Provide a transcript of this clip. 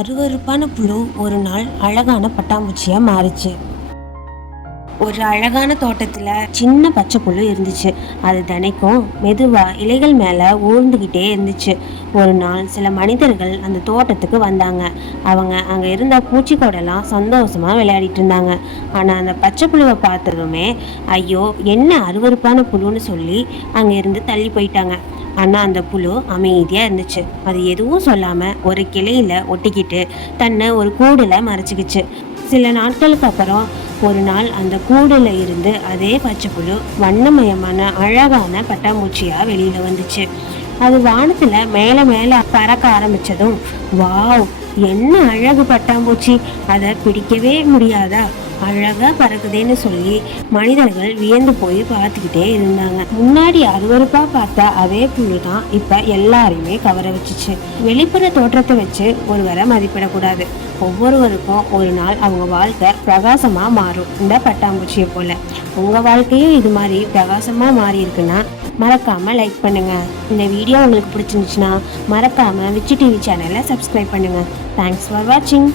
அருவருப்பான புழு ஒரு நாள் அழகான பட்டாம்பூச்சியா மாறுச்சு. ஒரு அழகான தோட்டத்துல சின்ன பச்சை புழு இருந்துச்சு. அது தினைக்கும் மெதுவா இலைகள் மேல ஊர்ந்துகிட்டே இருந்துச்சு. ஒரு நாள் சில மனிதர்கள் அந்த தோட்டத்துக்கு வந்தாங்க. அவங்க அங்க இருந்த பூச்சிக்கோடெல்லாம் சந்தோஷமா விளையாடிட்டு இருந்தாங்க. ஆனா அந்த பச்சை புழுவை பார்த்ததுமே ஐயோ என்ன அருவருப்பான புழுன்னு சொல்லி அங்க இருந்து தள்ளி போயிட்டாங்க. ஆனா அந்த புழு அமைதியா இருந்துச்சு. அது எதுவும் சொல்லாம ஒரு கிளையில ஒட்டிக்கிட்டு தன்னை ஒரு கூடுல மறைச்சிக்கிச்சு. சில நாட்களுக்கு அப்புறம் ஒரு நாள் அந்த கூடுல இருந்து அதே பச்சைப்புழு வண்ணமயமான அழகான பட்டாம்பூச்சியா வெளியில வந்துச்சு. அது வானத்துல மேல மேல பறக்க ஆரம்பிச்சதும், வாவ் என்ன அழகு பட்டாம்பூச்சி, அதை பிடிக்கவே முடியாதா, அழகா பறக்குதேன்னு சொல்லி மனிதர்கள் வியந்து போய் பார்த்துக்கிட்டே இருந்தாங்க. முன்னாடி அருவருப்பா பார்த்த அதே புழு தான் இப்ப எல்லாரையுமே கவர வச்சுச்சு. வெளிப்புற தோற்றத்தை வச்சு ஒருவரை மதிப்பிடக்கூடாது. ஒவ்வொருவருக்கும் ஒரு நாள் அவங்க வாழ்க்கை பிரகாசமா மாறும். இந்த பட்டாம்பூச்சியை போல உங்க வாழ்க்கையும் இது மாதிரி பிரகாசமா மாறி இருக்குன்னா மறக்காம லைக் பண்ணுங்க. இந்த வீடியோ உங்களுக்கு பிடிச்சிருந்துச்சுன்னா மறக்காம விச்சு டிவி சேனலை சப்ஸ்கிரைப் பண்ணுங்க. தேங்க்ஸ் ஃபார் வாட்சிங்.